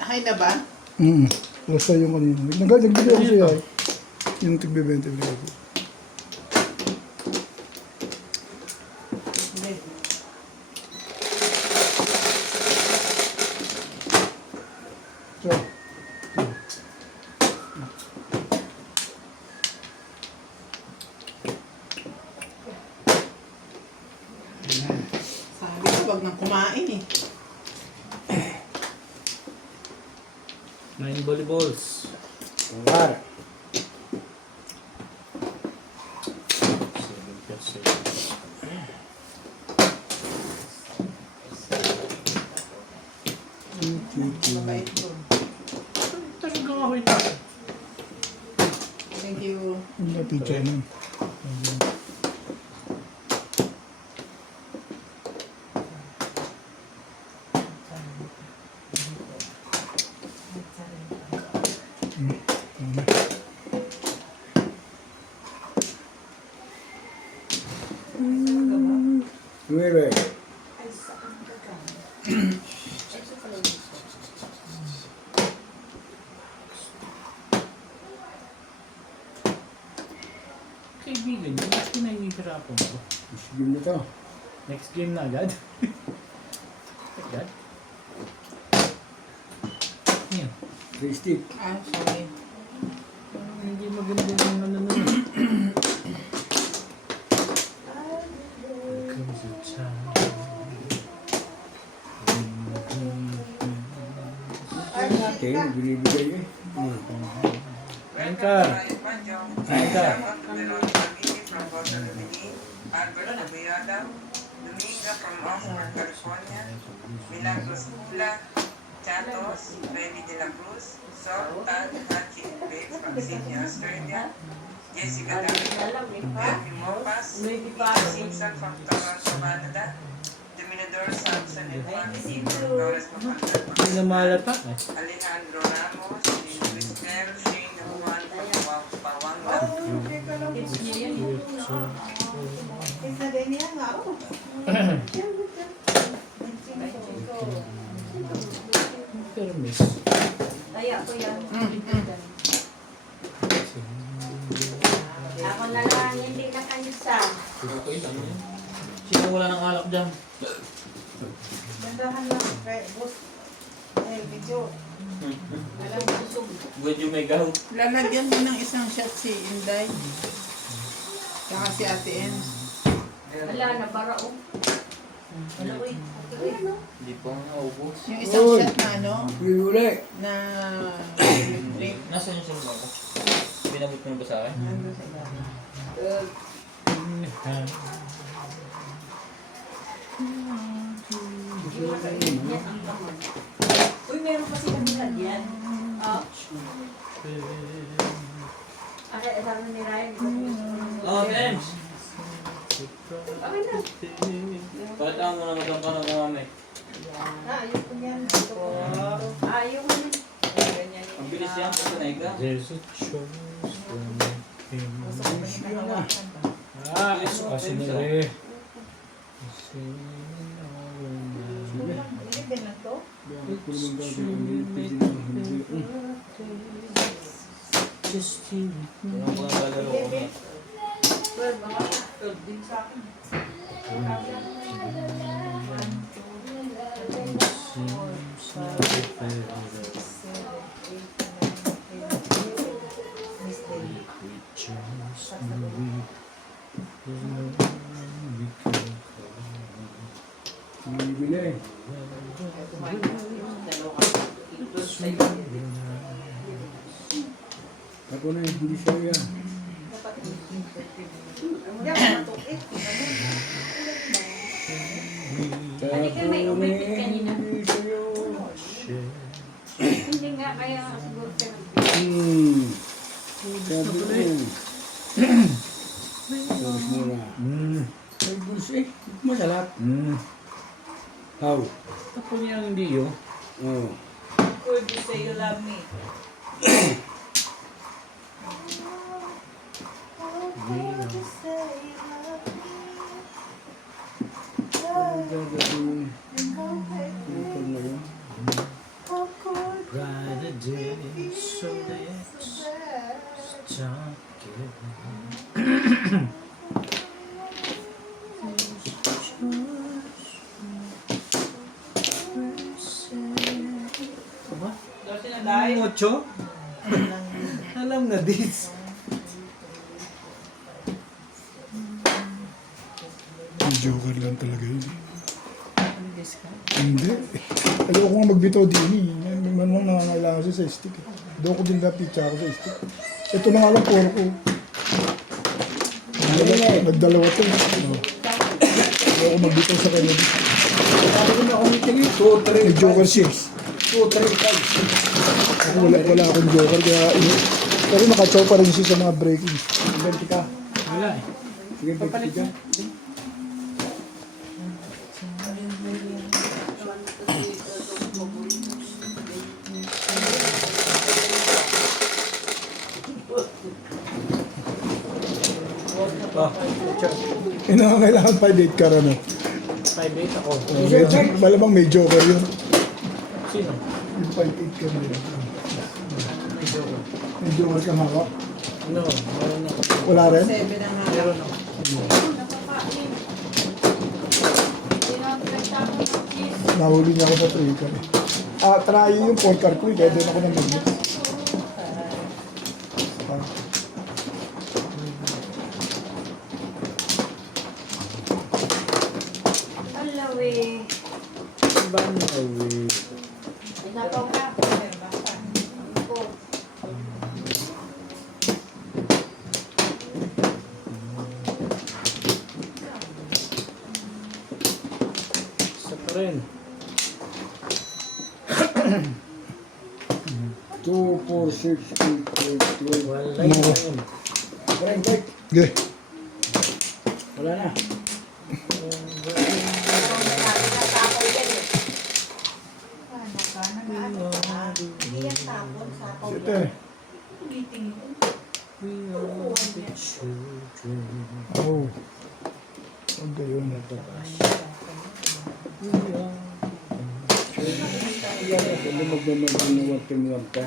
Hay na ba? Basta yung kanina. Nagbigay ako sa'yo. Yung tigbe-20 ko. So, Sabi ko, wag nang kumain eh. 9 volleyballs. War. 7%. Mabait ko. Talagang ako ito. Thank you. Yung picture nun. Nueve. Kaibigan, yung mas pinahihirapan ko. Sige na to. Next game na agad. Agad? Yan. Three stick. Ah, sorry. Hindi maganda yung ano na. Comes a time. Okay, binibigay eh. Kain ka. Kain ka. Albert Abuyada, Dominga from Oxnard, California, Milagros Pula, Chatos, Freddy de la Cruz, Sol, Tad, Hachi, Babe from Sydney, Australia, Jessica David, Melvin Mopas, Simpson from Toronto, Canada, Dominador Samson and family from Torres, Pampanga, Hindi na malata. Alejandro Ramos, Luis Mel, Shane Juan from Pawanga, Pero miss. Kaya ko yan. Ako na lang, hindi na kayo sa. Sino wala ng alak dyan? Gandahan lang. Boss. Eh, video. Alam mo, busog. Medyo may gaw. Lalagyan mo ng isang shot si Inday. Saka si Ate En. Wala na, para o. Wala, uy. Okay, ano? Hindi pa nga naubos. Yung isang Uy. shot na ano, Uli. na drink. Nasaan yung silma ko? Binabot mo ba sa akin? Nandun sa ilalim. Yan ang kamon. Uy, meron pa silang bilad yan. Oh. Okay, sabi ni Ryan. Oh, Ems! Okay na. Pataan mo na magkampano ng mamay. Ayun ko yan. Ayaw mo na. Ganyan yun. Ang bilis yan, pasanay ka. There's a choice from him. Gusto ko ba yung nahawakan ba? Ah, asinere. Bilibin na to? Just you. Walang mga lalaro ko na. Well, mga 12 din sa akin. Bibili. Ako na hindi siya yan. Hindi ka may umipit kanina. Hindi sa'yo. Hindi nga, kaya siguro ka nag- Sabi ko. Tapos muna. Ay, gusto eh. Masarap. How? Ako niya ang hindi yun. Oh. Could you say you love me? Ang gagawin. Ito na yun. day, so let's start Aba? Dose na tayo. Mucho? Alam na this. Yung joker lang talaga yun. Ang discount. Hindi. Ayaw ko nga magbitaw din eh. May man lang nangangailangan siya sa stick. Doon ko din napitsa ako sa stick. Ito na nga lang puro ko. Nagdalawa to. Ayaw ko magbitaw sa kanya. Sabi ko na akong itingin, 2, 3, May joker 6. 2, 3, 5. Ako wala akong joker kaya pero nakachaw pa rin siya sa mga breaking. Ganti ka. Wala eh. Sige, Papalit ka. mo. Oh, mucho. Nangangailangan 5-8 ka na. 5-8 ako. Medyo, malamang may joker yun. Sino? Yung 5-8 ka na yun. Medyo ako. May joker ka hawak. No, meron ako. Wala rin? 7 ang hawak. Meron ako. Nahuli niya ako sa 3 ka. Try yung 4 car ko eh. Kaya doon ako nang mag-mix. Alawi. Ba na away? Inapaw na. Isa pa rin. 2, 4, 6, 8, 12. Wala na yun. Okay. Wala na. Hindi yan tapon sa ako. Siyete. We are the children. Oh. Huwag yun. Kung magmamagmamagmamag ka.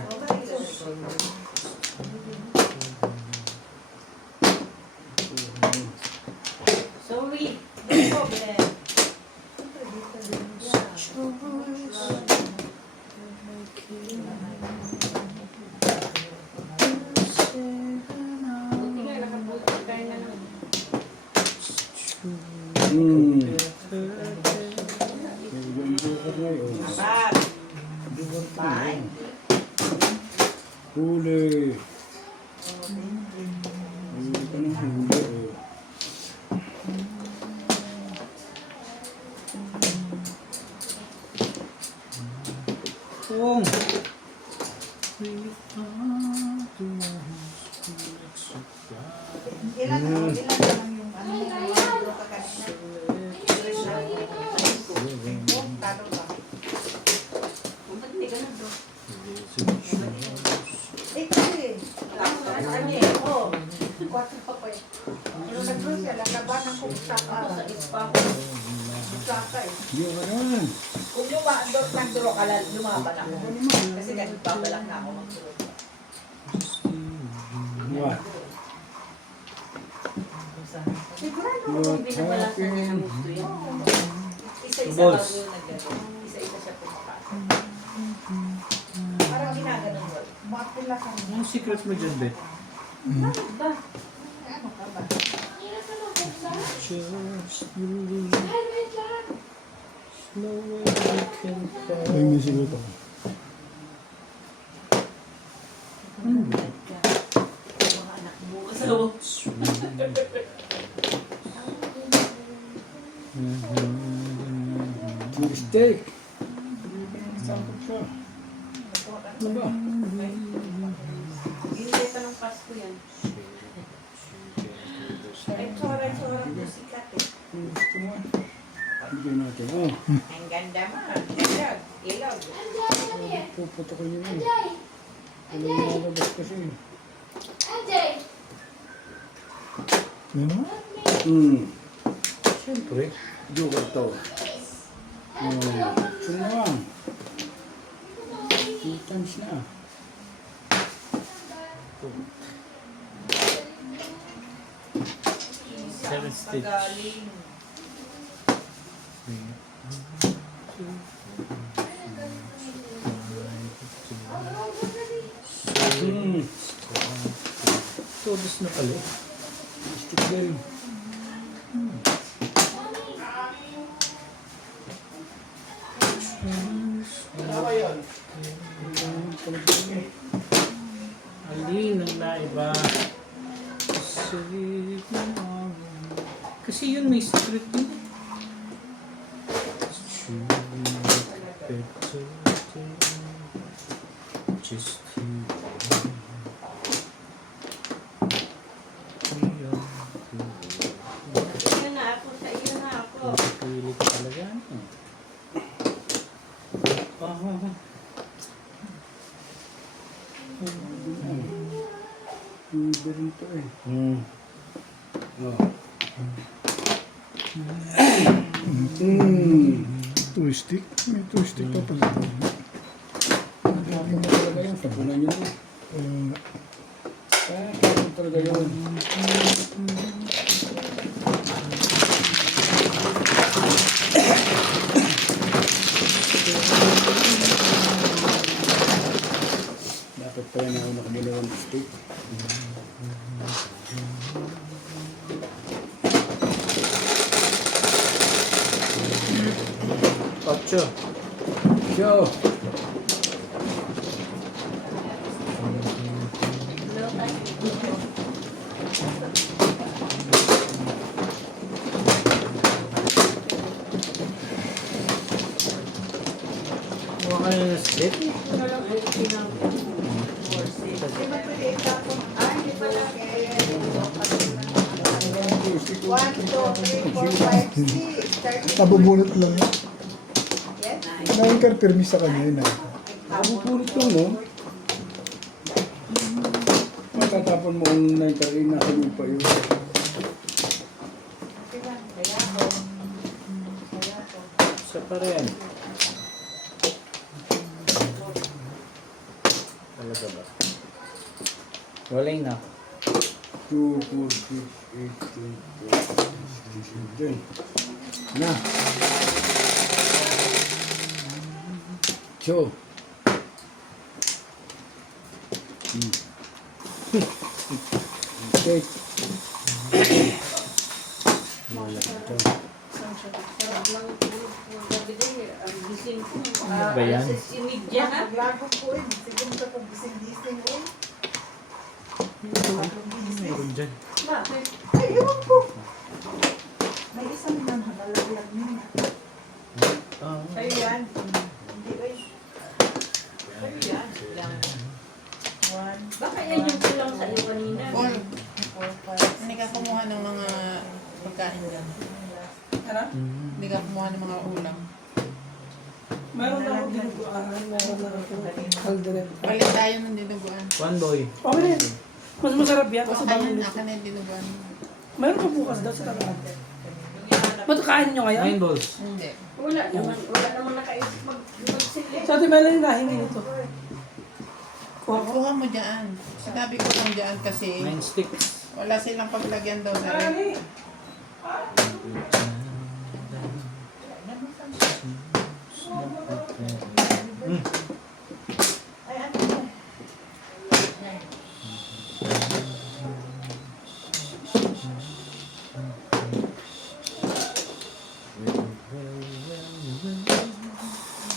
Sorry. No problem. Buti nga, nakabuti tayo na lang. Yung joker ngayon. Apat. Bye. Huli. Huli ka ng huli. Kung. Ilan naman yung ano yung bro ka kanina? Talo ba? Ba't hindi ka na bro? Kasi, ako na sa kanya eh. Oo. 4 pa pa eh. Pero nag-bro siya, lalabanan ko sa sa ispa ko. Saka eh. Joker naman. Kung nagduro ka lang, lumaban ako. Kasi nagbabalak na ako magduro. What? Sigurado ako kung binabalak na niya ng gusto yun. Isa-isa Balls. bago yung nagano. Isa-isa siya pumapasok. Parang ginaganon mo. Mapula ka. Anong secrets mo dyan, Bet? Bakit ba? Ano ka ba? Just believe. No way you can tell. May music ito. Mga anak mo. Asawa. Mistake. Ano ba? Hindi pa ng Pasko yan. Ay, tsora po sikat eh. Gusto mo? Bigyan natin. Oh, Ang ganda mo. Ilaw. Ilaw. puputokin yun. Ano yung nalabas kasi? Ano? Siyempre. Joker to. Sumawang. 2 times na. Seven stitch. Pagaling. Hmm. Todos na pala. Stick din. Alin ang naiba? Kasi yun may secret yun. Just Iyo na ako, sa iyo na ako. pilit talaga. Iba rin to eh. Hmm. Oh. Hmm. Two stick. May two stick pa pala. Ano talaga yun? Tapunan yun eh. Ano talaga yun? Dapat pala na ako nakabulawang stick. Ocho. Yo! Mukha ka na na-split. Ano lang ang sinabi. Di ba pwede itapon? Ah, hindi pala. 1, 2, 3, 4, 5, 6. Nabubunot lang yun. Yes? Naincar permis sa kanya yun. Nabupulit lang, no? Matatapon mo kung naitarin na sa lupa yun. Diba? Kaya ako. Kaya ako. Isa pa rin. Talaga ba? Walay na. 2, 4, 6, 8, 10, 11. Na. Cho. Okay. Sarap lang tulog ko gabi din. Ang gising ko. Ano ba yan? Alas 6:30 na. Naglago po eh. Siguro sa pag-gising-gising eh. Meron dyan. Bakit? Ay, ewan po. May isang nanhagalaglag niya. Sa'yo yan. Hindi ba yun? Sa'yo yan. Yan. 1, Baka yan yung kulang sa iyo kanina. 4, 5, hindi ka kumuha ng mga pagkain dyan. Tara? Hindi ka kumuha ng mga ulam. Meron na ako dinuguan, meron na ako kaldereta. Palit tayo ng dinuguan. One boy. Okay na yan. Mas masarap yan kasi Ayan, bangon akin na yung dinuguan. Meron pa bukas daw sa talaan. Ba't kain nyo ngayon? 9 balls. Hindi. Wala naman nakaisip magsilip. Sa ating Melanie nahingi nito. Kuha ko. Kuha mo dyan. Sinabi ko kung dyan kasi 9 sticks. wala silang paglagyan daw na rin. Nani? Ay, ano mo?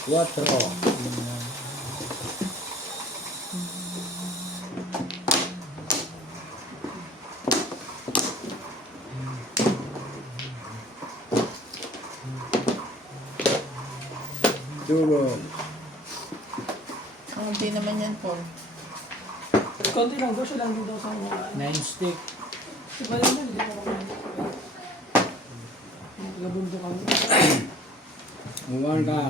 Cuatro. Duro. Ang hindi naman yan, Paul. Konti lang daw, siya lang daw sa mga. 9 stick. Iba yun yan, hindi ko kumain. Labundo kami. Uwan ka.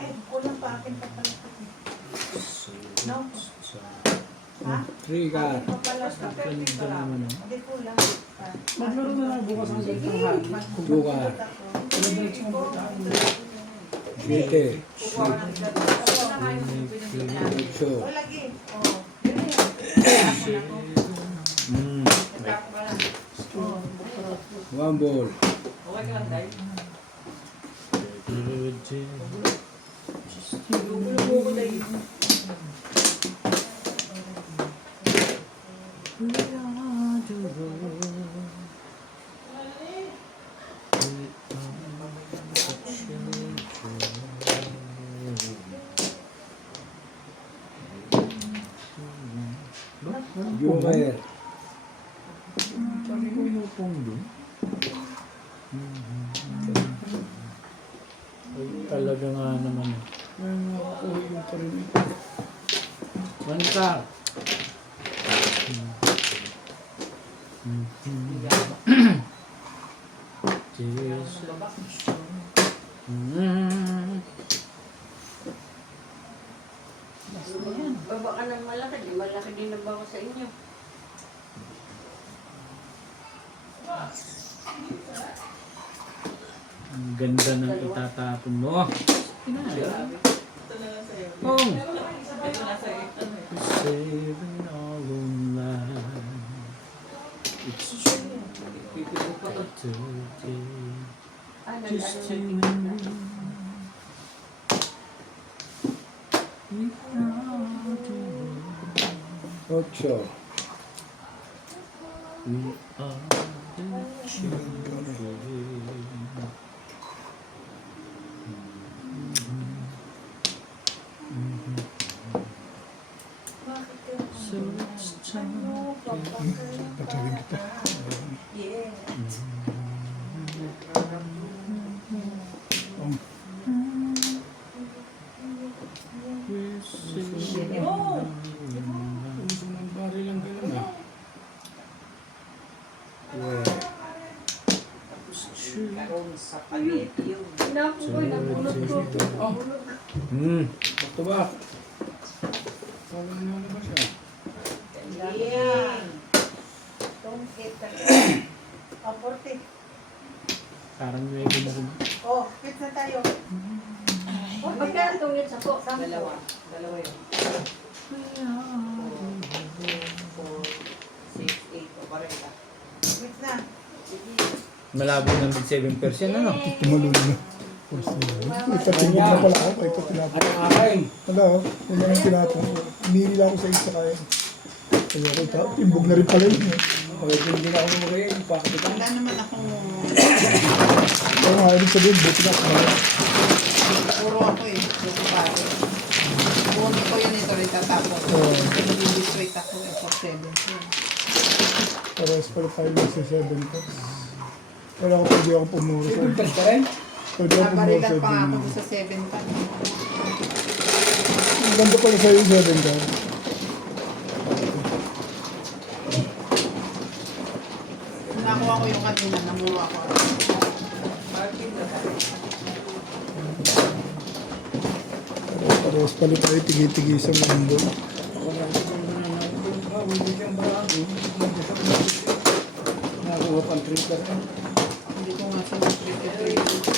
Ay, kulang pa akin pa pala. No? Three ka. Papalas ka, 30 pa lang. naman, Hindi kulang. Maglaro na lang bukas ang tanghali. Two ka. Siyete. Ocho. O, lagi. O. Mm. One ball. Joker. Talaga nga naman. May nakakuha yung pa rin. One card. Baba ka ng malaki. Di malaki din ang bako sa inyo. Ang ganda ng itatapon mo. Oh. Saving all online. It's true. Just to Ocho. we are the children. So it's time. Patawin kita. We're singing. Gusto ng bari lang ganun ah. Yeah. It's true. Sinapo ko, nabulot ko. Back to back. Wala na naman siya. Don't get that. O, 40. Parang may gumagum. O, quit na tayo. O, magkano tungit sa po? Dalawa yun. 4, 6, 8, o 40. Quit na. Malabo ng 7%, ano? Tumalun na. Ipatibog na pala ako. Kaya ito tinapon. Ano ang akin? Wala oh. Yun lang yung tinapon. Hinihila ako sa isa kaya. Kaya ako timbog na rin pala yun. Okay, hindi na ako magayin. Pakit Wala naman akong Kaya nga, ibig sabihin, buti na ako. puro ako eh. Puro pare. Buwan ko yan ito rin tatapos. Oo. Nag-illustrate ako eh for 7. Parehas pala tayo sa 7 cups. Pero ako pwede ako pumuro sa Pintas ka rin? Pwede ako pumuro Nabarilan sa pa nga ako 7. sa 7 pa. Ang ganda pala sa'yo yung 7 cups. Nakuha ko yung kanina, namuro ako. Parehas pala tayo tigi-tigi sa mundo. Nakakuha pang 3 ka rin. Hindi ko nga sinuscript.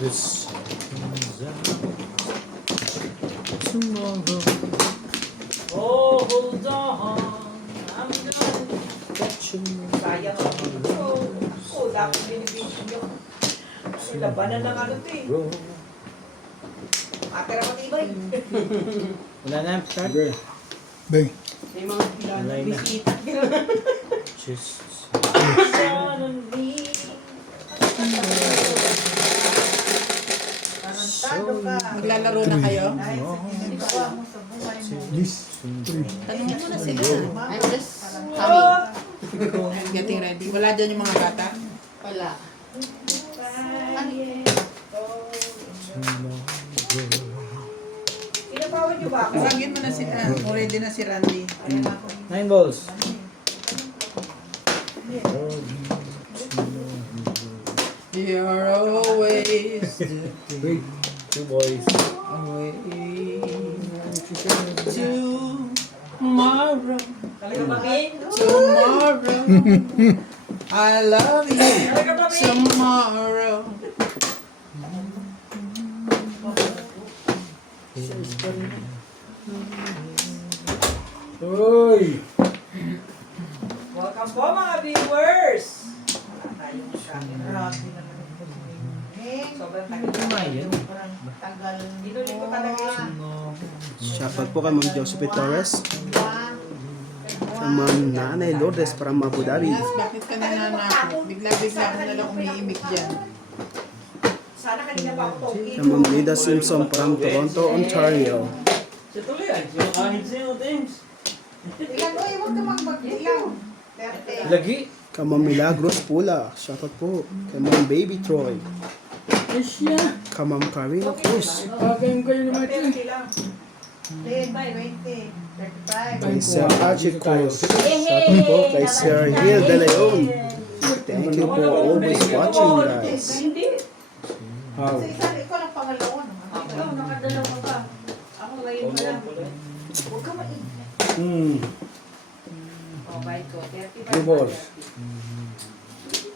This comes out tomorrow. Oh, hold on. I'm gonna get you. Sayang ako. Oo, dapat binibigyan nyo. Kasi labanan ng ano to eh. Atira matibay. Wala na, start. Sige. Bang. May mga kilala, Wala na. bisita. Just Tarantado ka. Maglalaro na kayo? Dahil sa ginagawa mo sa buhay mo. This. 3. Tanungin mo na sila. I'm just coming. Getting ready. Wala dyan yung mga bata? Wala. Pinapawin nyo ba ako? Tawagin mo na si already na si Randy. 9 balls. You're always Wait. Two boys. Away tomorrow. Talaga ba, Bing? Tomorrow. I love you. Talaga ba, Bing? Tomorrow. Uy! Welcome po mga viewers! Wala tayong camera. Sobrang tagal. Tagal. Inulit ko talaga yan. Shoutout po kay Ma'am Josephine Torres. Kay Ma'am Nanay Lourdes from Abu Dhabi. Yes, bakit ka nananakot? Bigla-bigla ko na lang umiimik dyan. Sana kanina pa ako talking. Kay Ma'am Lida Simpson from Toronto, Ontario. Sa tuloy ay, yung kahit sino, James. Ilan, uy, huwag ka magbagbilang. 30. Lagi. Kay Ma'am Milagros Pula. Shoutout po. Kay Ma'am Baby Troy. Kay Ma'am Karina Cruz. Pwede lang. 10, 20, 35. Kay Sir Archie Cruz. Shoutout po kay Sir Gil De Leon. Thank you for always watching, guys. Hindi. Kasi isa, ikaw lang pangalawa. no? Ikaw, nakadalawa ka. Ako ngayon pa lang. Huwag ka maingay. Oh, bye ko. 35. Two balls.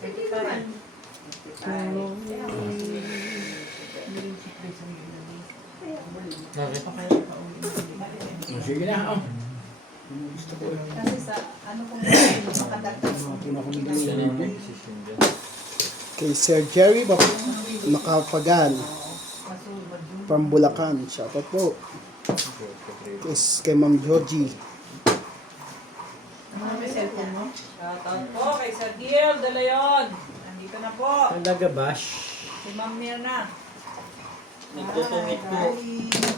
35. Sige na. Kasi sa, ano kung makadagdag mo. Kay Sir Jerry Makapagan from Bulacan. Shoutout po. Kay Ma'am Joji. Ano may cellphone mo? Shoutout po kay Sir Gil De Leon. Nandito na po. Talaga, Bash. Si Ma'am Mirna. Nagtutungit ko.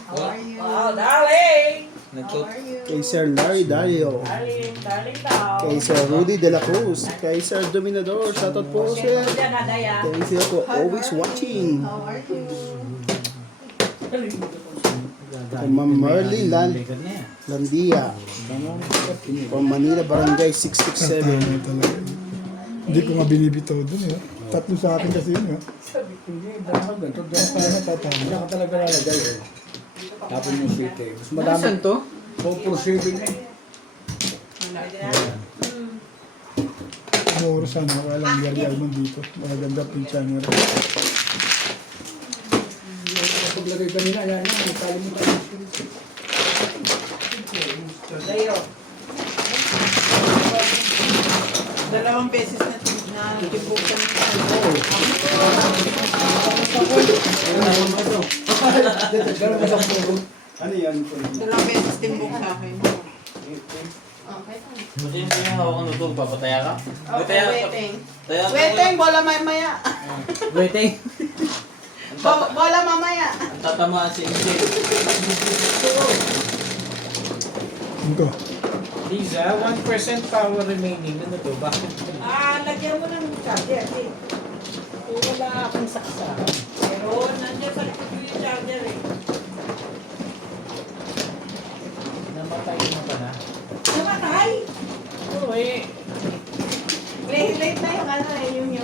How are you? Wow, darling! How are you? Kay Sir Larry Dario. Darling, darling daw. Kay Sir Rudy De La Cruz. Kay Sir Dominador. Shoutout po, Sir. Siyempre dyan, Adaya. Thank you po. Always watching. How are you? Kay Ma'am Merly Landia. From Manila Barangay 667. Tatama talaga. Hindi ko nga binibitaw dun eh. Tatlo sa akin kasi yun eh. Hindi, dapat ganito. Dapat tatama. Hindi ka talaga lalagay eh. Tapos yung city. Mas madami. Nasaan to? 4% eh. Pwede na. Umuro sana ako. Alam Gary Alman dito. Maganda pinchanya rin. Paglagay kanina, yan yan. Nakalimutan. Layo. Dalawang beses na timbuksan mo. Ano yan? Dalawang beses timbuk sa akin. Kasi yung hawak ng ito, papataya ka? Pataya ka. Waiting. Taya ka. Waiting, bola mamaya. Waiting. Bola mamaya. Ang tatamaan si MJ. Ito. Liza, 1% power remaining. Ano to? Bakit? Lagyan mo ng charger. Eh. Wala akong saksakan. Pero nandiyan sa likod ko yung charger eh. Namatay mo pa na. Namatay! Oo eh. Late na yung ano eh, yung 1%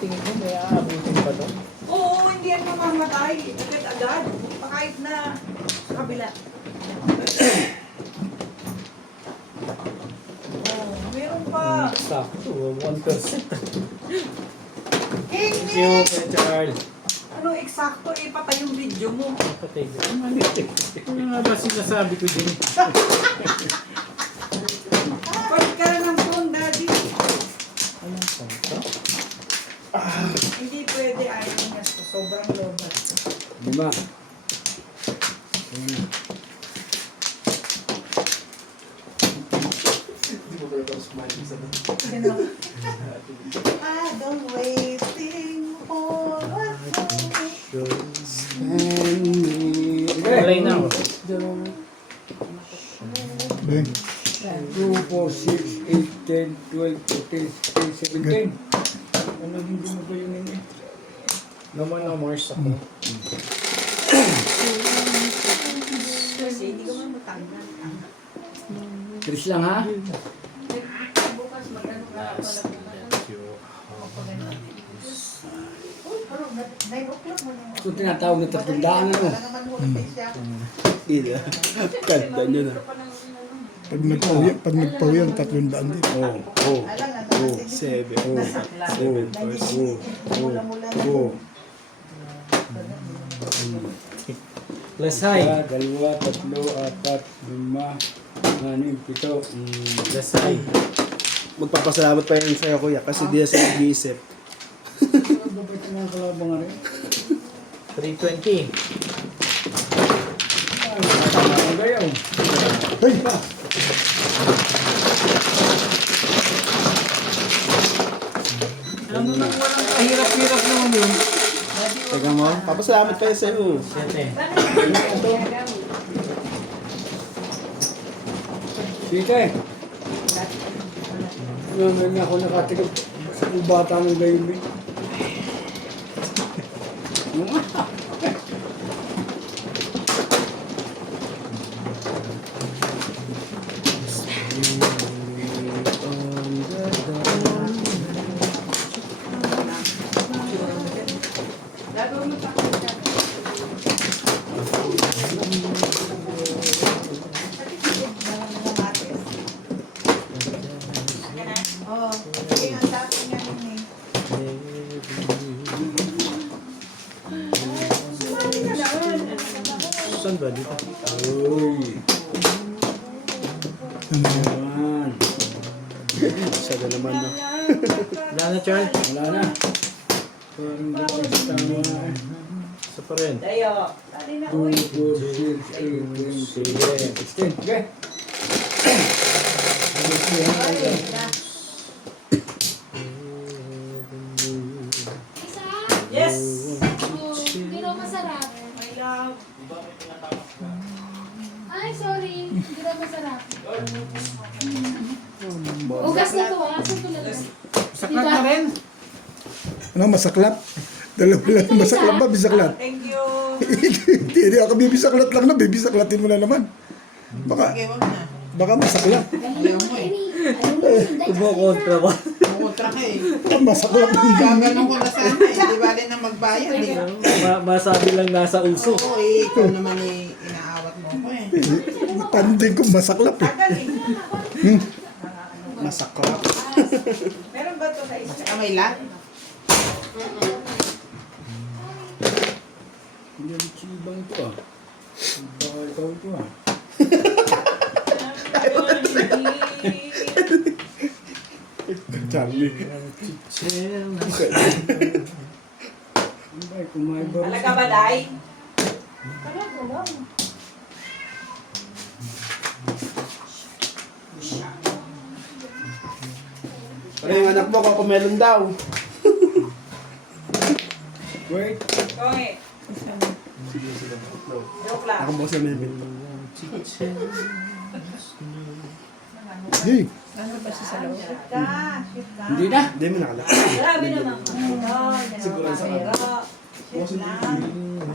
tingin mo may aabutin pa to. Oo, hindi yan mamamatay. Agad-agad. Pakahit na sa kabila. Oh, meron pa. Sakto, 1%. Eh, Thank you, Kuya Charles. ano eksakto eh, patay yung video mo. Patay ko. Ano nga ba sinasabi ko din? Palit ka na ng phone, daddy. Anong song to? Hindi pwede, ayaw niya. Sobrang lobat. Lima. I'm waiting for a Play na ako. Ben. 2, 4, 6, 8, 10, 12, 14, 15, 17. Ano hindi mo ba yun yun eh? No more ako. Kasi hindi ko man matanggal. Tris lang ha? Bukas magano ka pala. 9 o'clock mo nang. Kung tinatawag na 300 ano. Wala naman huli siya. Ila. Kanta nyo na. Pag nagpawiyan, 300 din. Oh. Alam na, Oh. 7. Oh. 7. Oh. Plus high. 2, 3, 4, 5, 6, 7. Plus high. Magpapasalamat pa yan sa'yo, kuya, kasi di na sa nag-iisip. Dapat yung mga kalabang nga rin. 320. Tama ang gayaw. Hey! Alam mo nang walang kahirap-hirap naman yun. Teka mo, papasalamat pa yan sa'yo. 7. Sige. Ngayon ako nakatigap sa bata ng gayon. Oh, yung ang dati niya rin eh. Saan ba dito? Uy. Naman. Siya na naman, no? Wala na, Charles. Wala na. Parang dito tama na eh. Isa pa rin. Dayo. 2, 4, 6, 8, 20, 16. Okay. Yes! Hindi raw masarap. My love. Ay, sorry. Hindi raw masarap. Ugas na to, ah. Saan to lang? Saklat na rin. Ano, masaklat? Dalawa lang, masaklat ba? Bisaklat? Thank you. Hindi ako bibisaklat lang na, bibisaklatin mo na naman. Baka, Sige, wag na. baka masaklat. Ayaw mo eh. Kumukontra ba? Makutra ka eh. Masaklat ng Gaganong ko na sana eh. Di bali na magbayad eh. Masabi lang nasa uso. Oo eh, ikaw naman eh, inaawat mo ko eh. Tanding ko masaklap eh. Tagal eh. Masaklap. Meron ba ito sa isa? Ah, may lat? Hindi ang chibang ito ah. Baka ikaw ito ah. Charlie. Ay, kumain ba? Talaga ba, Day? Pero yung anak mo, kakumelon daw. Wait. Kongi. Joke lang. Ako mo sa Mebel. Hey, Ano ba siya sa loob? Hindi na. Hindi mo nakalap. Grabe naman. Siguro sa Pero, shit lang.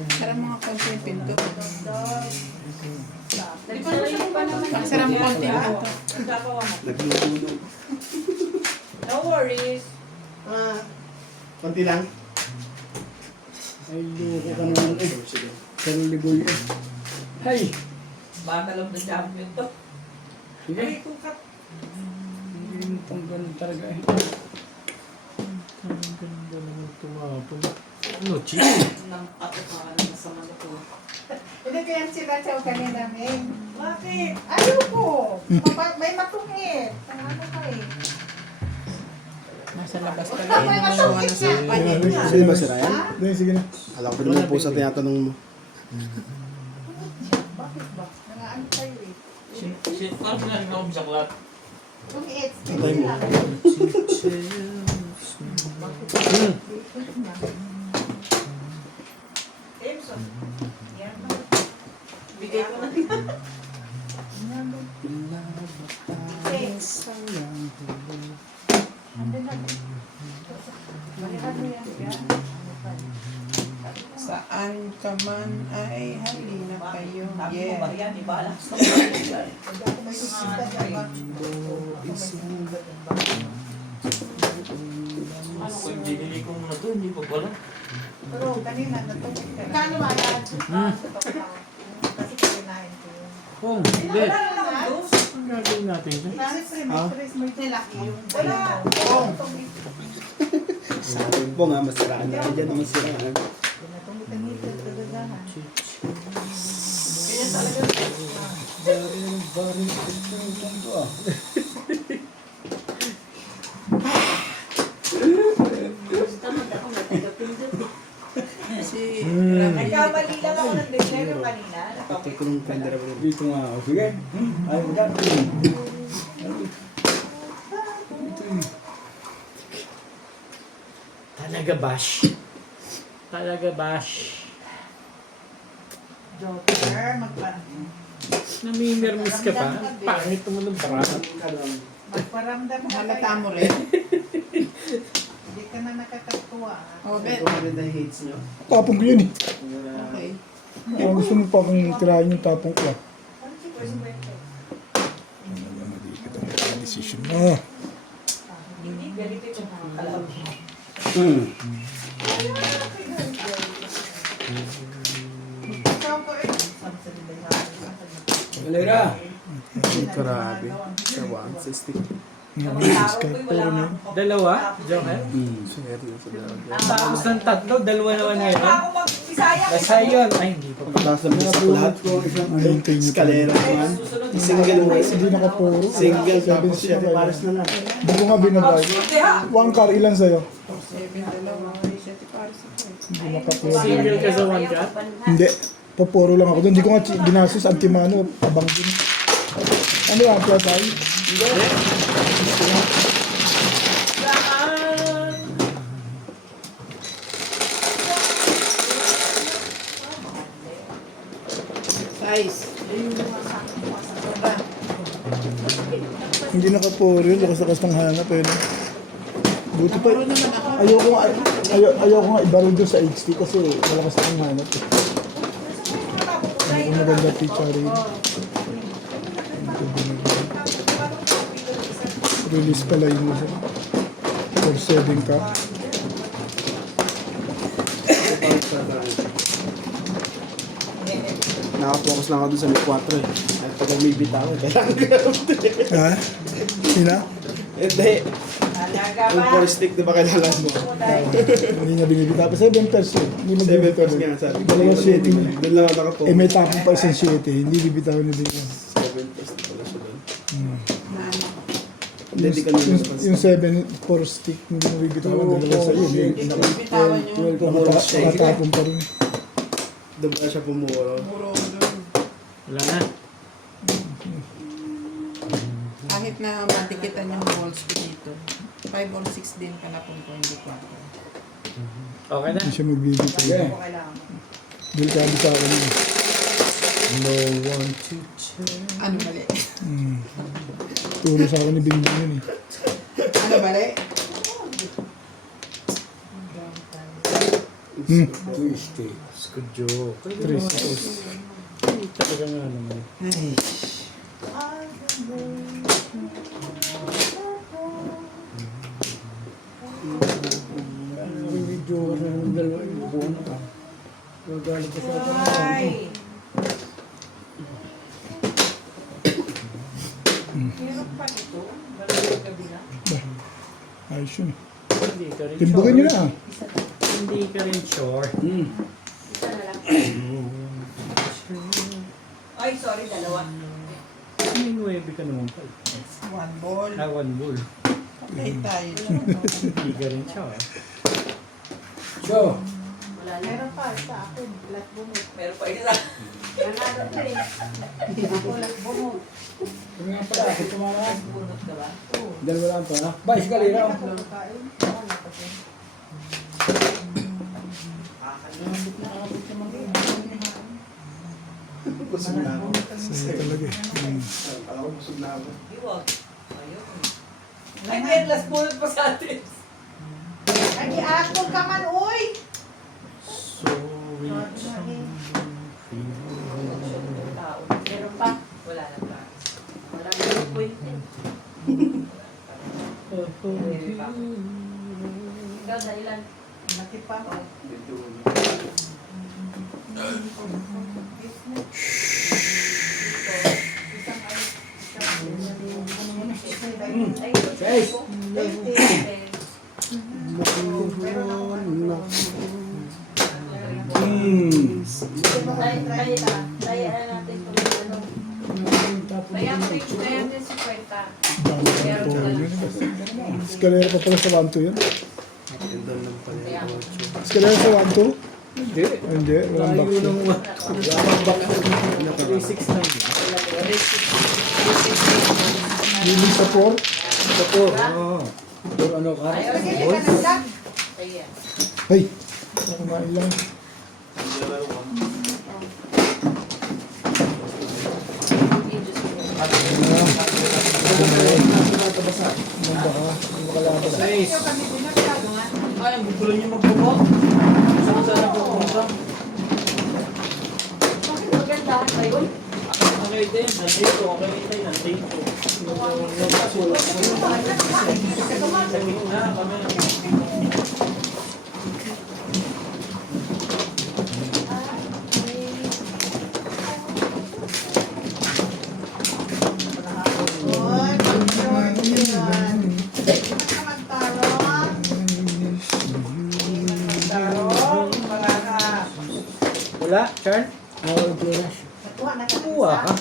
Sarap mga konti yung pinto. Sarap Sarap konti yung pinto. Nagkakawa mo. Nagluluto. No worries. Konti lang. Ay, loko ka naman eh. Pero ligoy eh. Hey! Bagal ng champion to. Sige. Ay, kukat. Hindi mo pang ganun talaga eh. Ang ganda naman tumapon. Ano, cheese? Nang patukaran sa mga to. Hindi ko yan sila siya kanina, Ming. Bakit? Ayoko. May matungit. Ang ano ka eh. Nasa labas pala yun ang gawa ng sopa niya. Sino ba si Ryan? Hindi, sige na. Alam ko naman po sa tinatanong mo. Bakit ba? Nangaan tayo eh. Shit, parang sinabi ko bisaklat. Kung it's, Patay mo. Jameson. Yan ba? Bigay ko na. Thanks. Saan ka man ay halina kayo. Sabi mo Yeah. ba yan? I-balance ko. Ano ko yung binili ko muna to, hindi pa pala. Pero kanina, natulog ka na. Kano ba yan? Kasi kinain ko yun. Oh, hindi. Wala na lang dos. Ang gagawin natin ito? May laki yung Wala. Sabi po nga, masiraan na dyan, masiraan. Kaya talaga. Si Nagkamali lang ako ng dinero kanina. Pati ko nung pendera ko. Dito nga ako. Sige. Ayaw mo dyan. Talaga bash. Talaga bash. Joker, Namimirmis ka pa? Pangit naman ng barato. magparamdam ka. halata mo rin. Hindi ka na nakakatuwa. Oh, bet. Tapong ko yun eh. Okay. Gusto mo pa akong tirahin yung tapong ko. Decision mo. Hindi, ganito yung mga kalab. Valera. Grabe. Sa 160. Dalawa? Joker? Seryo sa dalawa. Tapos ng tatlo, dalawa naman Kaya ngayon. ako mag-Bisaya. Nasa yun. Ay, hindi pa. Pagkatapos ng bisa ko lahat. Ayuntay niyo pa. Escalera naman. Single mo. Hindi nakapuro. Single tapos siya. Pares na lang. Hindi ko nga binabay. One car, ilan sa'yo? 7, dalawa. Siyete pares ako eh. Hindi nakapuro. Single ka sa one cut? Hindi. Papuro lang ako doon. Hindi ko nga ginastos antimano. Abang din. Ano yan? Kaya tayo? Size. Sobra. Hindi nakapuro yun. Lakas-lakas ng hanap. Eh. Buti pa. Puro naman ako. Ayoko nga ibaril doon sa HD kasi malakas ng hanap. Eh. Hindi ko maganda picture rin. Release pala yun isa. For 7 ka. Nakapokus lang ako dun sa may 4 eh. At pag may bitaw, kailangan ko. Ha? Sina? Hindi. Alaga Yung ba? 4 stick, di ba kailangan mo? Hindi niya binibita. Pa 7 pers eh. Hindi mo 7 bibitaw. pairs nga sabi ko. Dalawang 7. Doon lang ako nakapokus. Eh may tapong pa isang 7. Hindi bibitaw na din yan. 7 pairs na pala siya doon. Yung, Hindi ka naman yung 7 for stick, hindi mo bibitaw. Dalawa sa iyo. Bitawan nyo. Nakatapon pa rin. Doon pa siya pumuro. Puro doon. Wala na. Kahit na matikitan yung balls ko dito. 5 or 6 din ka na kung hindi 4. Okay na? Hindi siya magbibitaw. Delikado sa akin yun. No one to turn. Ano mali? Turo sa akin ni Bingbing yun eh. Ano mali? Twisty. Skudyo. Tres. Talaga nga naman. Video ka na ng dalawa. Buwan ka. Gagalit ka sa akin. Ay. Meron pa nito. Maraming gabi na. Ayos yun eh. Hindi ka rin Timbukin nyo na ah. Hindi ka rin sure. Isa na lang. Ay, sorry, dalawa. May 9 ka naman pa. 1 ball. One bull. Okay tayo. Hindi ka rin sure. So, Wala na. Meron pa sa akin. Black bunot. Meron pa isa. Nanalo ko eh. Ako black bunot. kung nga pala, ako tumama. Bunot ka ba? Dalawa lang pa. Ba, eskalera. Ako kain. Wala pa siya. Busog na ako. Sa'yo talaga eh. Alam ko busog na ako. Iwag. Ayun. Ay, may last bunot pa sa atin. Ay, iatol ka man, uy! So rich. Tao. Meron pa? Wala na pa. Wala na point eh. Ikaw na ilan? Laki pa. Guys, Escalera pa pala sa 1-2 yan. Ganda lang pala yung kotse. Escalera sa 1-2? hindi. Hindi, walang back Layo to. ng 369. Lilig sa 4. Sa 4. Oo. Pero ano ka? Balls? Ay, kumain lang. Tumatabasa. Nice. Ay, ang gugulo niyo magbubok. Saan saan nagpupunta? Bakit maganda ba yun? Okay din, nandito. Okay din, nandito. Sa gitna kami. Wala, Char? All flash. Kuha ka.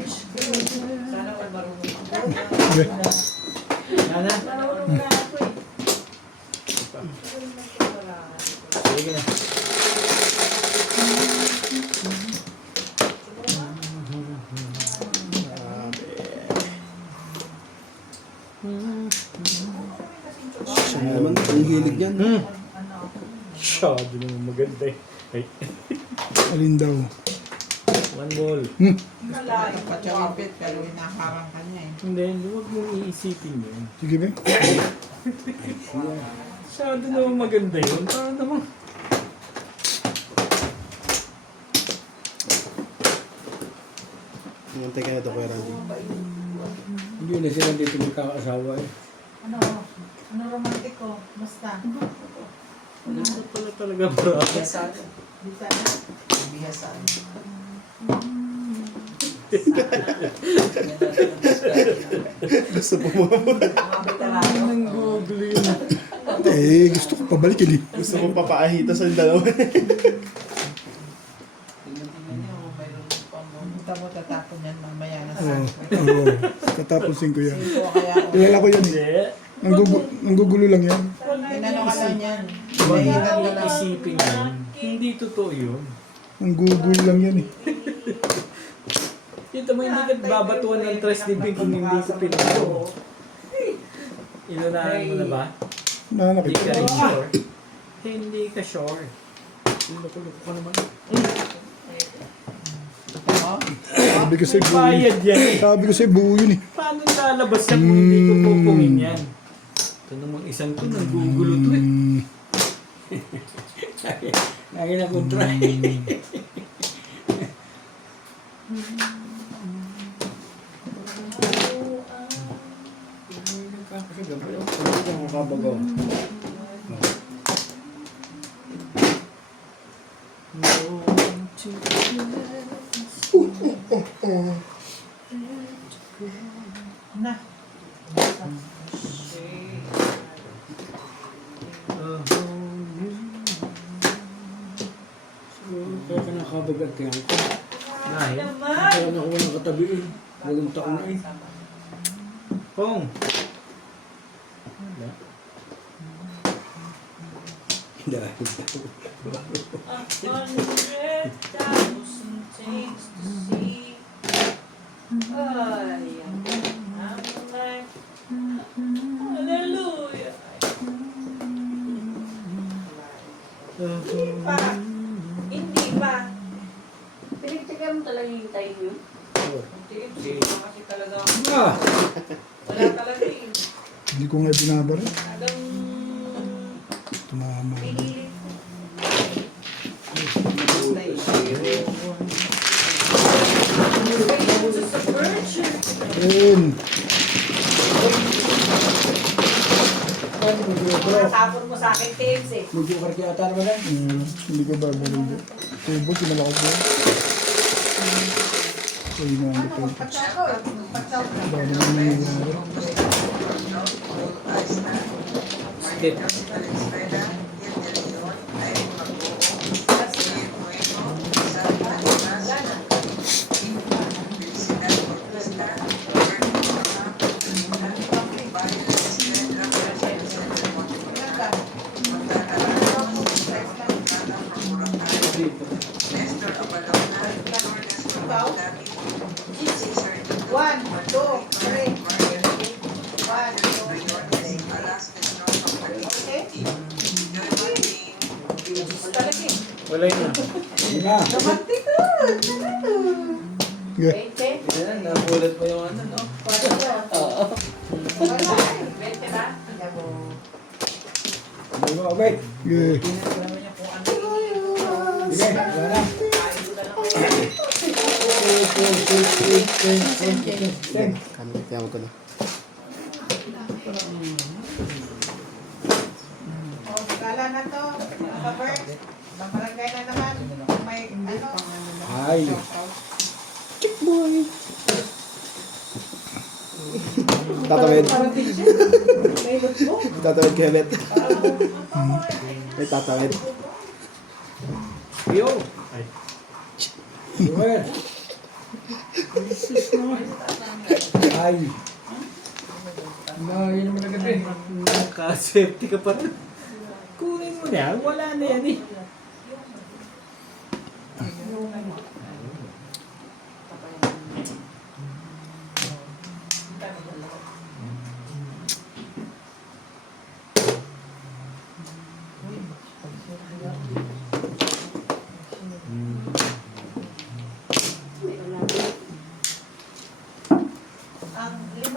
Sana all marunong. Okay. Nana? Marunong na ako eh. Sige na. Siya naman, ang hilig yan. Masyado naman maganda eh. Ay, Alin daw? one ball. Malayo. Pachawipit, pero hinaharang ka niya eh. Hindi, huwag mong iisipin yun. Sige ba? Masyado naman maganda yun. Para naman. Hintay ka na ito, Kuya Randy. Hindi na sila dito magkakasawa eh. Ano? Ano romantic ko? Basta. Ano pala talaga bro? Bihasan. Bisa. Bihasan. Gusto po mo. Ang Google yun. Eh, gusto ko pabalikin eh. Gusto mo papaahita sa dalawa. Punta mo tatapon yan mamaya na sa Oo. Katapusin ko yan. O kaya Kilala ko yan eh. Hindi. Nanggugulo lang yan. inano ka lang yan. Huwag Nahihitan ka mong lang. isipin yun. Hindi totoo yun. Nanggugulo lang yan eh. Dito mo, hindi ka babatuan ng tres libig kung hindi ko pinagawa. Ilunahan mo na ba? Hindi ka rin sure. Hindi ka sure. Loko-loko ka naman. Sabi ko sa'yo buo yun. Bayad yan eh. Sabi ko sa'yo buo yun eh. Paano lalabas yan kung hindi ko pupungin yan? Ito namang isang to, nanggugulo to eh. Lagi na kong try. Hindi ka makabagaw. Na. Kaya ka nakabagat kaya ako. Nine. Kaya nakuha ng katabi eh. Walang taon na eh. Pong. Dahil. 100,000 things to see. Ay, ang life. Hallelujah. Hindi pa. Hindi pa. Pinagtsaga mo talaga yung time yun? Hindi kasi talaga Ah! wala talaga eh. Hindi ko nga binabara. Talagang Tumama. pinilit ko. Sa virtue. Ayun. naman, medyo Tapon mo sa akin, Tims eh. medyo karki ata naman eh. Hindi ko ba baligo. Tubo, kinalakas mo. So, yun nga, ito. Patsaw ko. Patsaw na. Dami naman nangyayari. Skip. Valenzuela, Gil de Leon, ay Magoo, Gil Bueno, Sal Alinas, Felicidad Bautista, Robert Corona, Bayan Estrella, Presidente del Monte Montana Ramos, Montana from Boracay, Nestor Abalona, Lourdes Pagdagi, Cesar Tudo, 1, 2, 3. Marian 1, 2, Briones, Alaskas North of Okay. Joy Martin, Talaga eh. Wala yun na. Yun na. Romantic ko. Yeah. 20. Yan, nabulat mo yung ano, no? Oo. Wala eh. 20 na. Ano ba, okay? Yeah. Sige, wala na. Ten. Kaya mo ko na. O, gala na to. Mga bird. Mamalagay na naman. May ano. Ay. Tatawid. Tatawid ko ulit. May tatawid. Yo! Ay. Joel. Ay. Yun naman agad eh. Naka-safety ka pa rin. Kunin mo na. Wala na yan eh.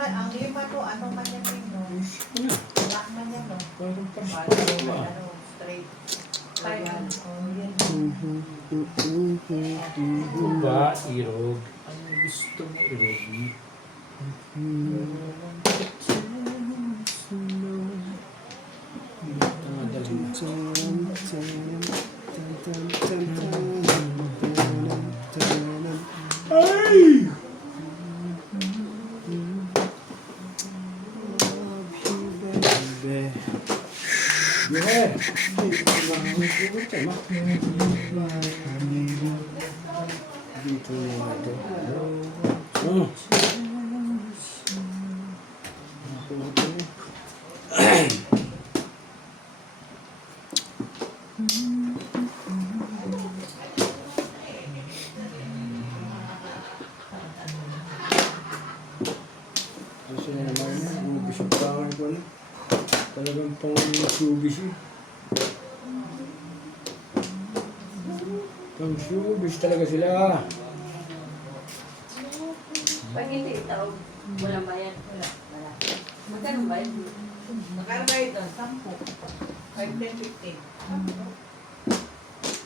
Ang lima to, ano man yan no? Wala man yan no? Ano, straight. Ayan. Ano ba, Irog? Ano gusto mo, Irog? Ay! Joel. Dito na ito. Kasi na naman yun, ubis yung pangal ko na. Talagang pang-subis yun. Pang-subis talaga sila. Pag hindi, tawag. Walang bayan. Wala. Magkano ba yun? Magkano ba ito? 10. 5, 10, 15.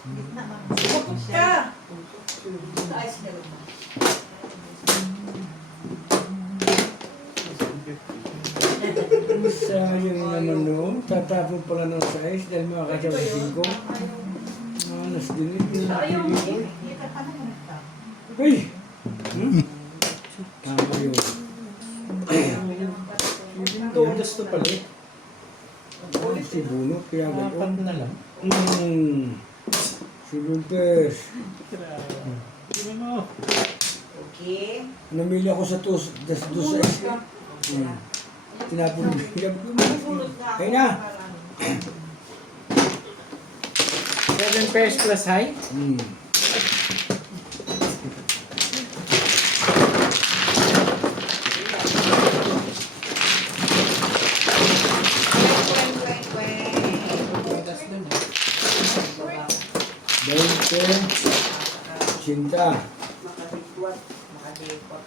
Gitna man. Kapag ka! Ayos na rin. Sayang naman no. Tatapon pala ng size dahil makakasabihin ko. Manas din ito. Ayaw mo eh. Ay! Tama yun. Yung todas to pala eh. Si Buno, kaya Apat gano'n. na lang. Si Lupes. Sino mo? Okay. Namili ako sa dos size. Tinapon. Ay na! 7 pairs plus height? Cinta. Makadikot. Makadikot.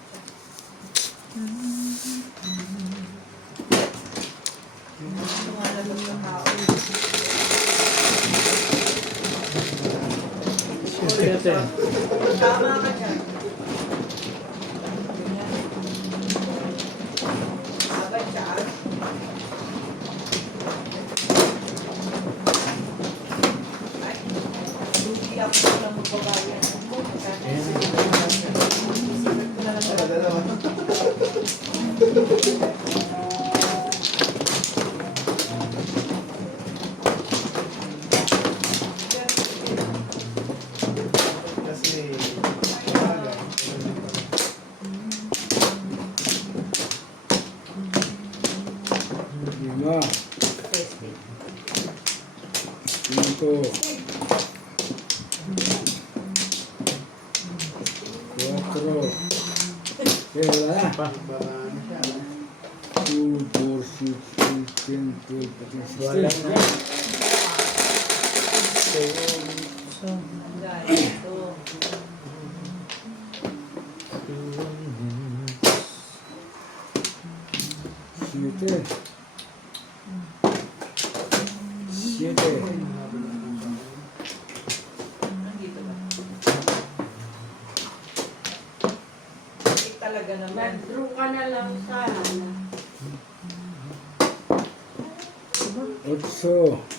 Lumalabas ng tao. Ate. Tama ka dyan. Abad siya. 5, 5, 4, okay, wala na. 2, 4, 6, 8, 10, 12, 13, 16. 7. Talaga naman. Mag-draw ka na lang sana. 8. 8.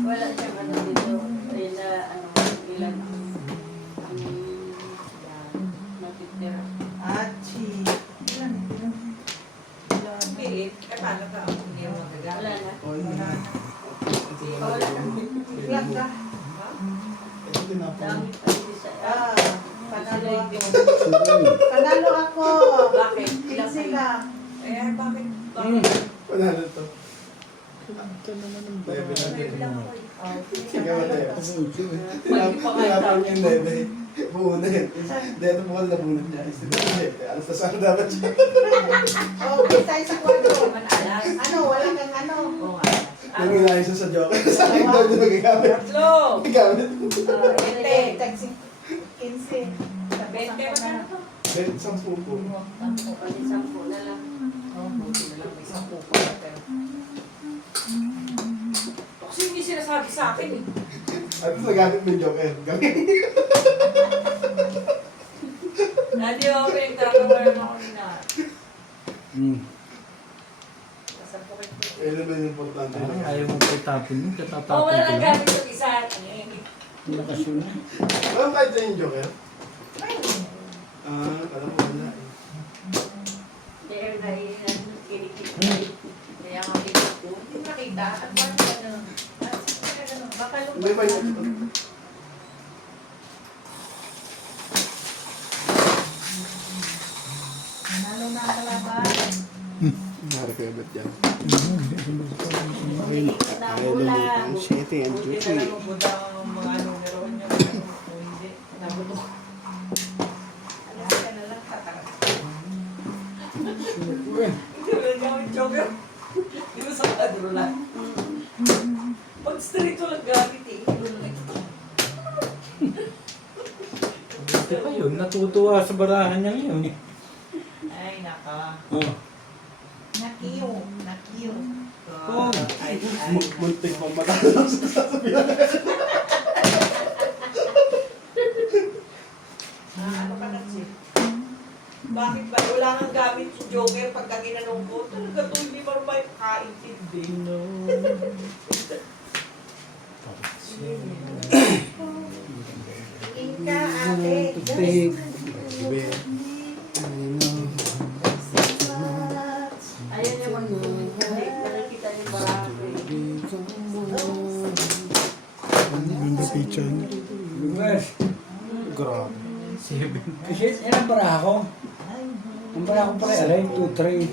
Wala siyang ano dito. Ayun na, ano, ilan ang natitira. Achi. Biit. Eh, paano ka? Hindi mo Wala na. Wala na. Ilan ka? Dami pa dito sa... Panalo ako. 7. Panalo ako. Bakit? Ilan sila? Eh, bakit? Panalo to. Tinapang yung lebe. Bunit. Dito po ka nabunot niya. Alas na sana dapat siya. Oh, tayo sa kwadro. Ano, wala kang ano. Nung inaayos sa joke. Sa akin daw yung magagamit. Tatlo. Gagamit. 20. Tagsi. 15. 20 ba na? Dahil isang pupo. Pwede 10 na lang. Buti na lang may 10 pa. Kasi hindi sinasabi sa akin eh. At least nagamit mo yung joker. Gamit. Nadi ako yung tatawag ako na. Ayun naman yung importante. Ayaw mo pa itapin mo, Oo, katatapin wala ko nang lang. gamit yung isa. Lakas yun. Walang kahit sa yung joker? Alam mo na eh. Kaya na kinikita. Kaya nga dito ko. Hindi makita. At bakit ano? Baka Hindi ba yung... Nanalo na ang kalaban. Nari kayo ba't yan? Umiikot na ang ulan. 7 and Buti na lang mabuta ang mga numero niya. Kung hindi, nabuto. Alam ka na lang tatara. Hindi mo lang gamit joker. Hindi mo sa kadro lang. Pag stricto lang gamit eh. Buti pa yun, natutuwa sa barahan niya ngayon eh. Ay, naka. Oh. Nakiyo. Nakiyo. Oh. Ay. Muntik pang matalo sa sasabihan. Ano ka na siya? Bakit ba? Wala kang gamit si Joker pagka ginanong ko. Talaga to, hindi mo ba kaintindi? Tingin ka, ate. Ayaw niya mag-comment. Nakikita niyo marami. Ganda picture niya. Lugas. Grabe. Kasi yan ang baraha ko. Ang baraha ko pala alay, 2-3.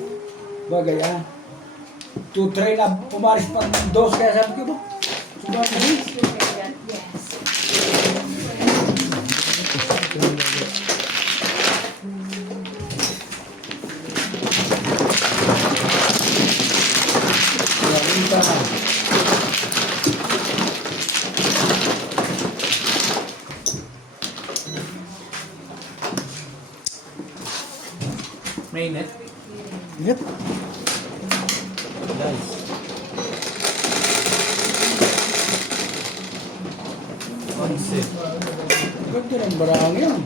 Bagay ah. 2-3 na pumaris pang 2 kaya sabi ko ba? Sumabi. Yes. Lalita. May net? Yep. Guys. Onset. Ganda ng barahang yan.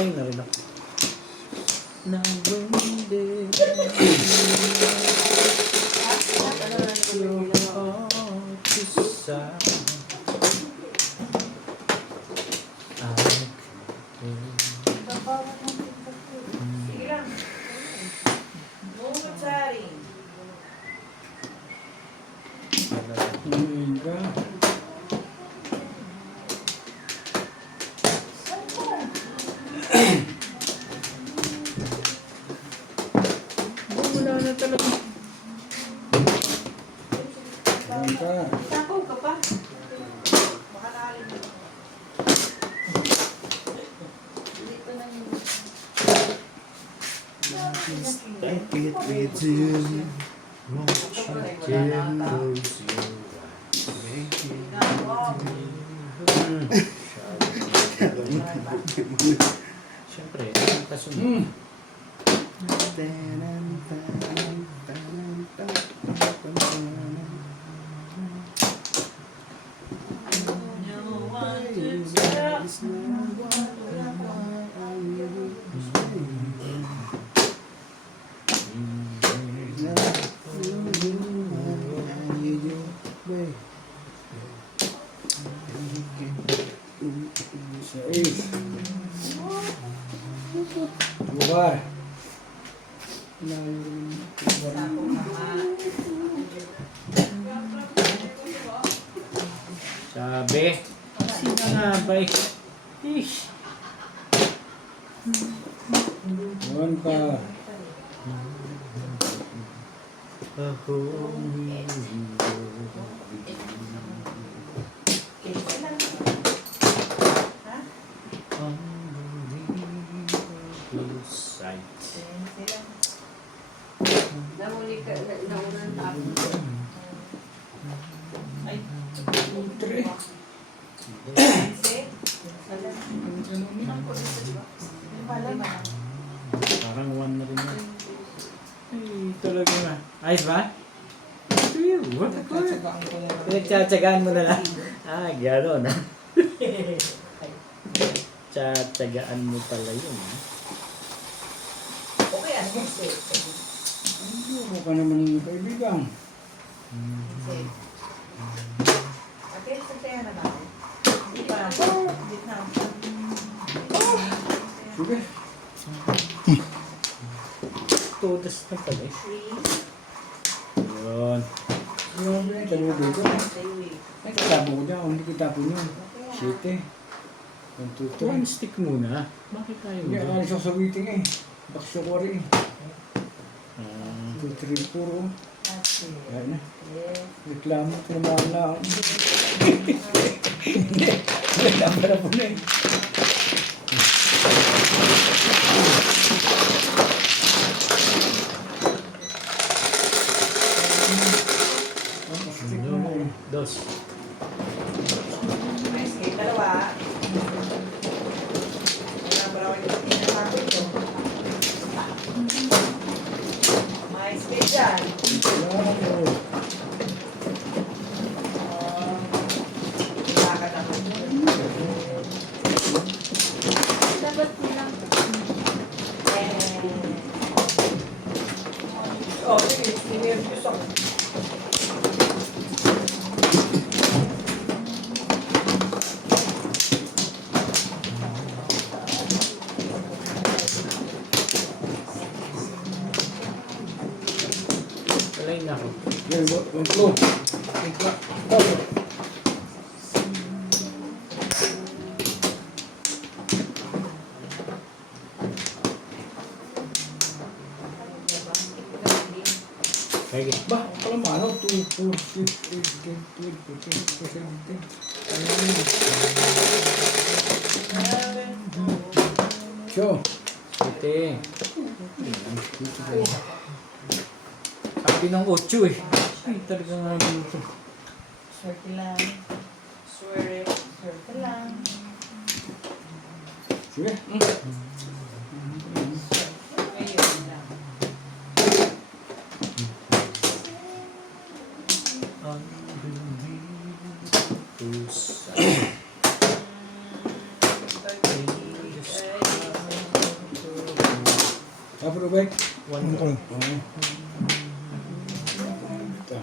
Ayun na rin ako. Now when they your heart is sad, Sige lang. Move, Sari. Ngayon ka. wala na talaga. Ngayon ka. Takaw ka pa. Baka naalin mo. Dito na yun. Take it with you. Watch it till close your eyes. Make it. Siyempre, ang kasunod. Lugar. Sabi. Sino nga ba eh? Ish. Ngayon ka. Nahuli ka, naunang tapo. Ay. Tre. Parang one na rin yan. Ay, talaga na. Ayos ba? What? Pinagtsatsagaan mo na lang. Ah, gano'n ah. Tsatsagaan mo pala yun. Okay, ano yung safe? Ano ka naman yung kaibigan? Safe. Okay, sasayahan na natin. Hindi pa natin. Hindi na. Sige. Todas na pala eh. Yun. Yung dalawa dito. Ay, katapon ko dyan. Hindi kitapon yun. 7. 1, 2, 3. One stick muna. Bakit tayo Hindi, ba? alis ako sa waiting eh. Bakso ko rin. 2, 3, 4. Kaya na. Reklamo ko naman na ako. Hindi. Reklamo na po na eh. Dos. Nice game, dalawa. Nabrawan yung pinakapo ito. Nice game dyan. Lakad ako. Dapat nilang Oh, sige. Sinervous ako. Alay na ako. Yan, 1, 2. Sige. Bah, kalau mana 2, 4, 6, 8, 10, 12, 14, 17. So, Ite. Sabi ng 8 eh. Ay, talaga nga dito. Swerte lang. Swerte lang. sige. Ngayon lang. Rubek? Ano ko? Ito.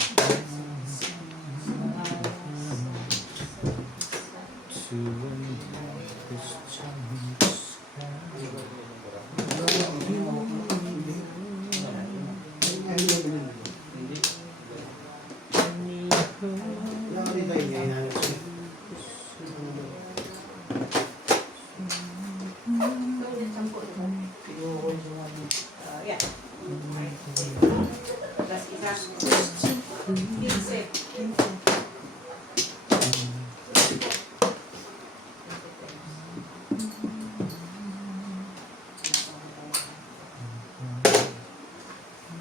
Yeah. Plus isa. 15.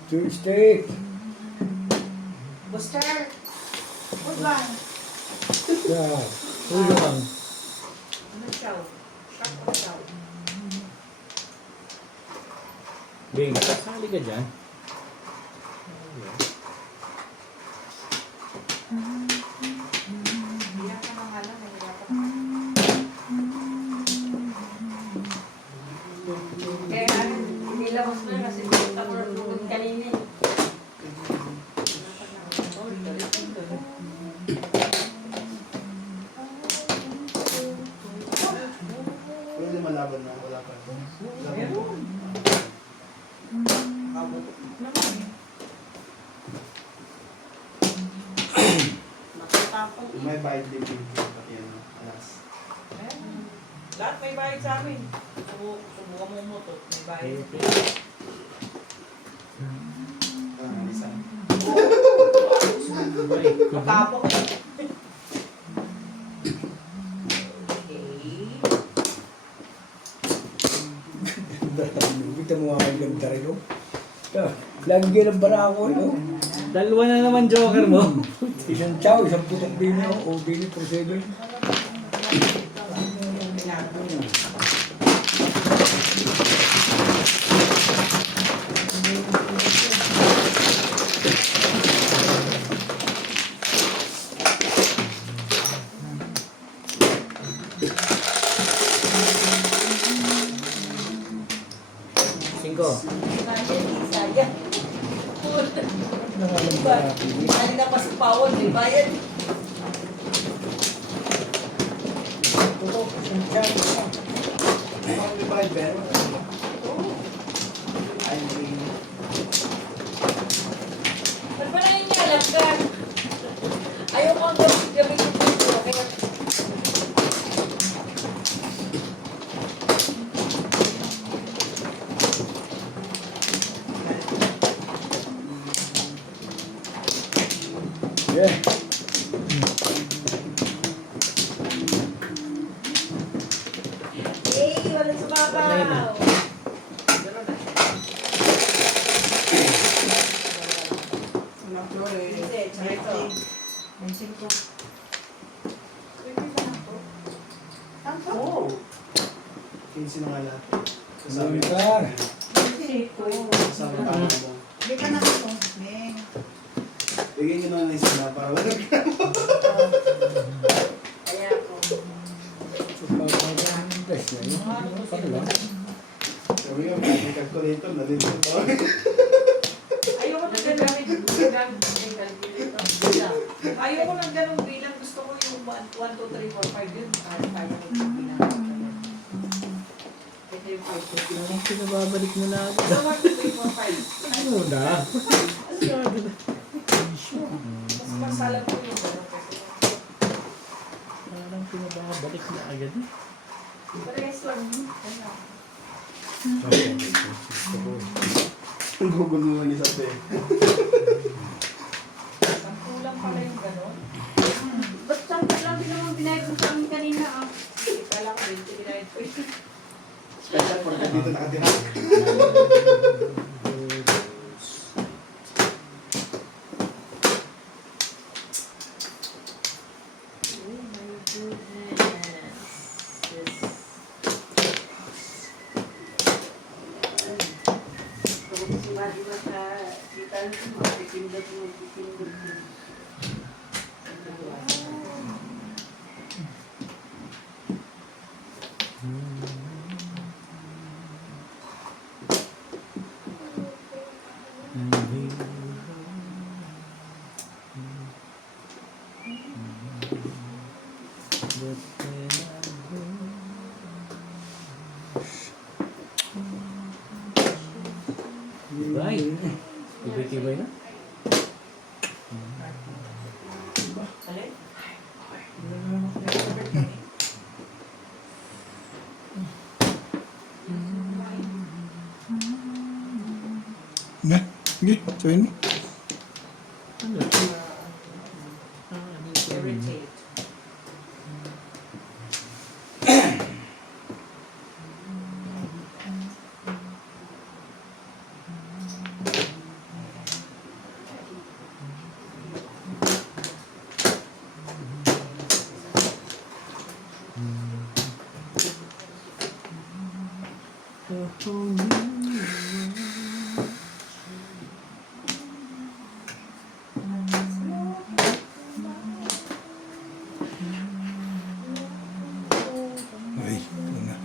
Joystick. Buster. Huwag lang. Yeah. Ulo lang. Ano siya? Shock o siya? Bing, sasali ka dyan. Hirap ka ng halang. Nahirapan. Kaya ano, nilabas mo yun kasi punta ko natulog kanina. Pwede malaban na, wala pa. Nakatapang. May bayad din yung yan, alas. Lahat may bayad sa amin. Subukan mo mo to. May bayad. Isa. Matapok eh. Okay. Kita mo ako yung ganda rin, oh. Lagi ng bara ako, no? Dalawa na naman joker mo. Isang chow, isang putok din o din for 7. Cinco. Sayang. Hindi na pa sa pawon, may bayad. Putok, isang chow. May bayad pero. Ay, Ba't ba nangingialam ka? Ayaw ko ang gamitin ko yung joker. Yeah. Eh, walang sumabaw. Mga flores. Hindi, tsaka ito. May 5. Oh. 15 na nga lahat. Sabi ka. Kasama pa mo. Hindi ka na ito. Neng. Bigyan nyo na ng isa na para wala ka. Kaya ako. Sabi nga, may calculator, nalilito pa. Ayoko na gamit yung calculator. Ayoko lang ganun bilang. Gusto ko yung 1, 2, 3, 4, 5 yun. Kaya ko yung bilang. Ito yung 5. Anong pinababalik mo na agad? So, 1, 2, 3, 4, 5. Ano na? Mas masalam ko yung gano'n kasi. Parang pinababalik na agad eh. Parehas lang. Ano? Ang guguluhan niya sa pe. Sampulang pala yung gano'n. Ba't sample lang din naman binayad mo sa amin kanina ah? Ika lang, 29 po yun. Special for ka dito nakatira. Oh my goodness. Kapag sumali mo sa kita mo, pipindot mo. Tibay. Tibay-tibay na. Na, sige, sabihin mo. Ano? Irritate. Ay, ito na.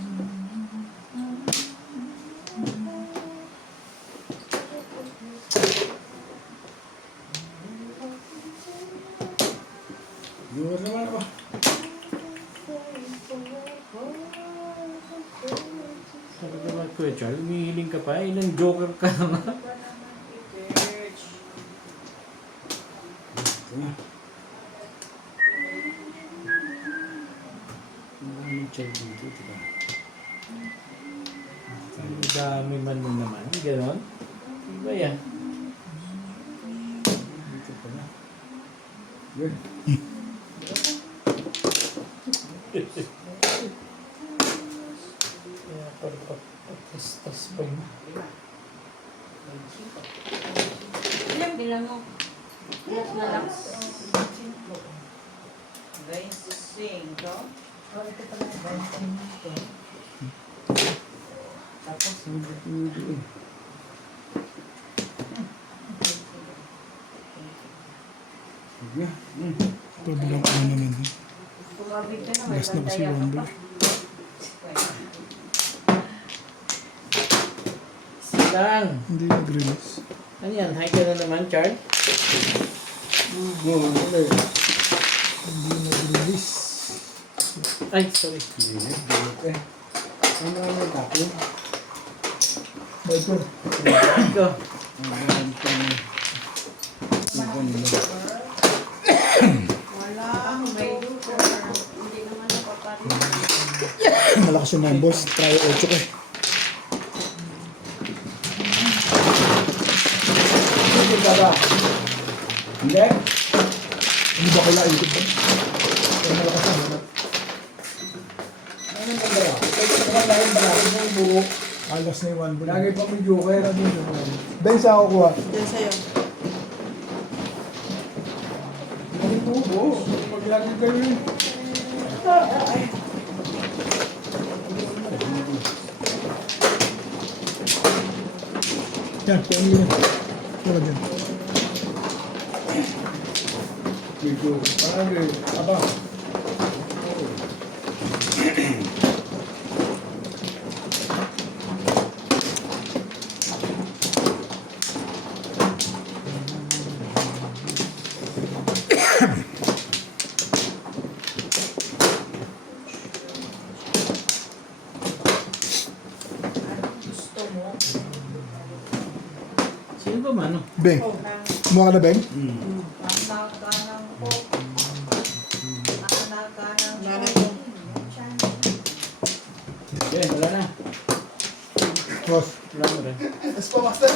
Yun naman ako. Sabi naman ko, Charles, umihiling ka pa. Ilang joker ka na nga. Ito na. Ang child dito, diba? Ang dami man mo naman. Ganon. Iba yan. Dito pala. Yun. Kaya pagpapatestas pa yun. Ilang bilang mo? Ilang na lang? 25. Tapos, hindi eh. Sige. Pabilang ano naman din. Tumabig ka na, may Last na kasi bandaya ka Wonder. pa. Silang. Hindi nag-release. Ano yan? Hi ka na naman, Charles? Oo, ulit. Hindi nag-release. Ay, sorry. Hindi, eh. Ano naman tapo? Ito. Ito. Wala akong may duto. Hindi naman napaparin. Malakas yung numbers. Try 8 ko eh. Hindi ka ba? Hindi? Ano ba kailangan ikot ba? Kaya malakas yung hanap. Ano naman ba? Pwede ka naman dahil malaki ng buo. Alas na yung 1 ball. Lagi pa may joker. Ben, saan ako kuha? Yan sa'yo. Ang buo. Pag lagi kayo yun. Yan, kung ano yun. Wala dyan. Medyo, parang aba. Sino ba mano? Beng. Kumuha ka na, Beng? Nakakanang po. Nakakanang Nanay ko. Yan, wala na. Boss. Wala mo rin. Mas pa, master.